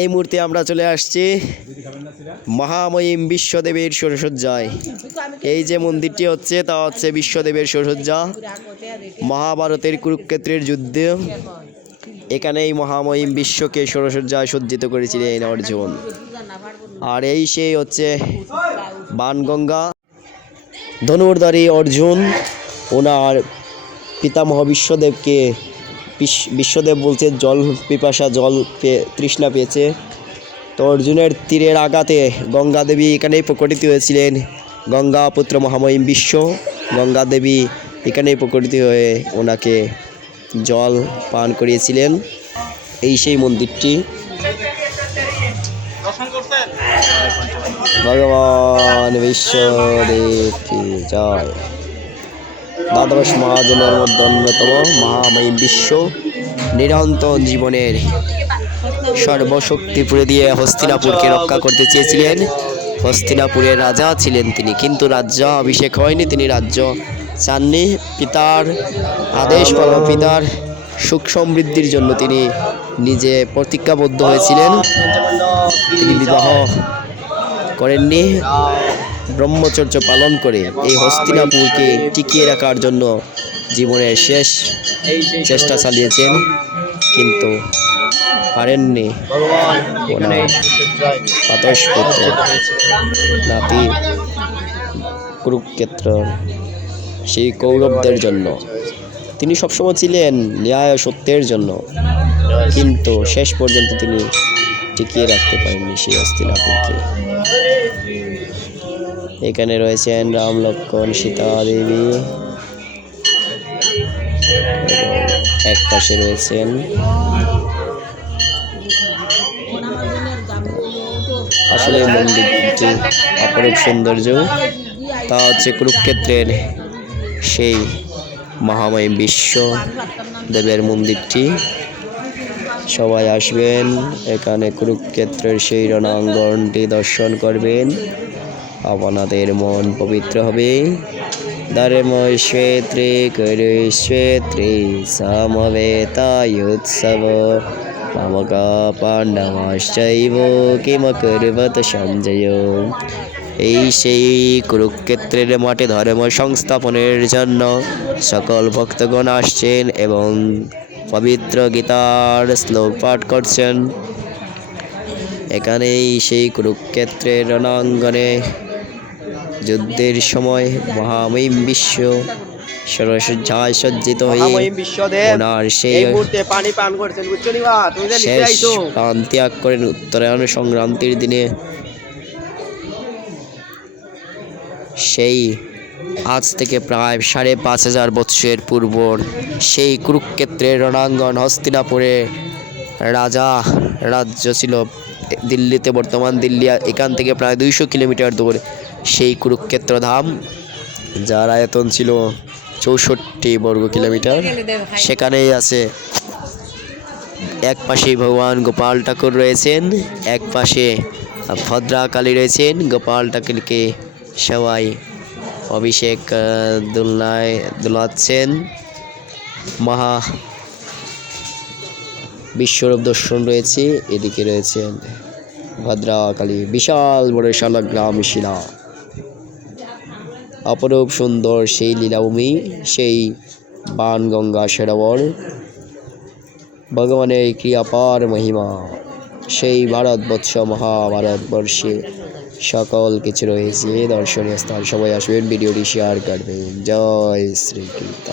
এই মুহূর্তে আমরা চলে আসছি মহামহিম বিশ্বদেবের সরসজ্জায়। এই যে মন্দিরটি হচ্ছে তা হচ্ছে বিশ্বদেবের সরসজ্জা। মহাভারতের কুরুক্ষেত্রের যুদ্ধে এখানে এই মহামহিম বিশ্বকে সরসজ্জায় সজ্জিত করেছিলেন অর্জুন। আর এই সেই হচ্ছে বাণগঙ্গা। ধনুর্ধারী অর্জুন ওনার পিতামহ বিশ্বদেবকে বিশ্বদেব বলছে জল পিপাসা, জল তৃষ্ণা পেয়েছে। তো অর্জুনের তীরের আঘাতে গঙ্গা দেবী এখানেই প্রকটিত হয়েছিলেন। গঙ্গা পুত্র মহামহিম বিশ্ব, গঙ্গা দেবী এখানেই প্রকটিত হয়ে ওনাকে জল পান করিয়েছিলেন। এই সেই মন্দিরটি। ভগবান বিশ্বদেব কি জয়। দ্বাদশ মহাজনের মধ্যে অন্যতম মহামহিম বিশ্ব নিরন্তর জীবনের সর্বশক্তি পুরে দিয়ে হস্তিনাপুরকে রক্ষা করতে চেয়েছিলেন। হস্তিনাপুরের রাজা ছিলেন তিনি, কিন্তু রাজ্য অভিষেক হয়নি, তিনি রাজ্য চাননি। পিতার আদেশ পালন, পিতার সুখ সমৃদ্ধির জন্য তিনি নিজে প্রতিজ্ঞাবদ্ধ হয়েছিলেন। তিনি বিবাহ করেননি, ব্রহ্মচর্য পালন করে এই হস্তিনাপুরকে টিকিয়ে রাখার জন্য জীবনের শেষ চেষ্টা চালিয়েছেন, কিন্তু পারেননি। পুত্র নাতি কুরুক্ষেত্র সেই কৌরবদের জন্য তিনি সবসময় ছিলেন ন্যায় ও সত্যের জন্য, কিন্তু শেষ পর্যন্ত তিনি টিকিয়ে রাখতে পারেননি সেই হস্তিনাপুরকে। এখানে রয়েছেন রাম, লক্ষ্মণ, সীতা দেবী, এক পাশে রয়েছেন আসলে মন্দিরটি অপরূপ সৌন্দর্য। তা হচ্ছে কুরুক্ষেত্রের সেই মহামহিম বিশ্ব দেবের মন্দিরটি। সবাই আসবেন এখানে, কুরুক্ষেত্রের সেই রণাঙ্গনটি দর্শন করবেন, আপনাদের মন পবিত্র হবে। ধর্ময় ক্ষেত্রে কুরুক্ষেত্রে সমবেতায়ুৎসব মামকা পাণ্ডবাশ্চৈব কিমকুর্বত সঞ্জয়। এই সেই কুরুক্ষেত্রের মাঠে ধর্ম সংস্থাপনের জন্য সকল ভক্তগণ আসছেন এবং পবিত্র গীতার শ্লোক পাঠ করছেন। এখানেই সেই কুরুক্ষেত্রের রণাঙ্গনে যুদ্ধের সময় মহামহিম বিশ্ব সরসজ্জায় সজ্জিত হয়ে ওনার সেই শেষ প্রাণ ত্যাগ করেন উত্তরায়ণ সংক্রান্তির দিনে। সেই আজ থেকে প্রায় ৫,৫০০ বৎসর পূর্বর সেই কুরুক্ষেত্রের রণাঙ্গন, হস্তিনাপুরে রাজা রাজ্য ছিল দিল্লিতে, বর্তমান দিল্লি, এখান থেকে প্রায় ২০০ কিলোমিটার দূর সেই কুরুক্ষেত্র ধাম, যার আয়তন ছিল ৬৪ বর্গ কিলোমিটার। সেখানেই আছে, এক পাশে ভগবান গোপাল ঠাকুর রয়েছেন, এক পাশে ভদ্রাকালী রয়েছেন। গোপাল ঠাকুরকে সবাই অভিষেক দোলনায় দোলাচ্ছেন। মহা বিশ্বরূপ দর্শন রয়েছে। এদিকে রয়েছেন ভদ্রাকালী, বিশাল বড় শালগ্রাম শিলা, অপরূপ সুন্দর সেই লীলাভূমি, সেই বাণগঙ্গা সরোবর, ভগবানের কি অপার মহিমা। সেই ভারতবর্ষ, মহাভারতবর্ষে সকল কিছু রয়েছে দর্শনীয় স্থান। সবাই আসবেন, ভিডিওটি শেয়ার করবেন। জয় শ্রীকৃষ্ণ।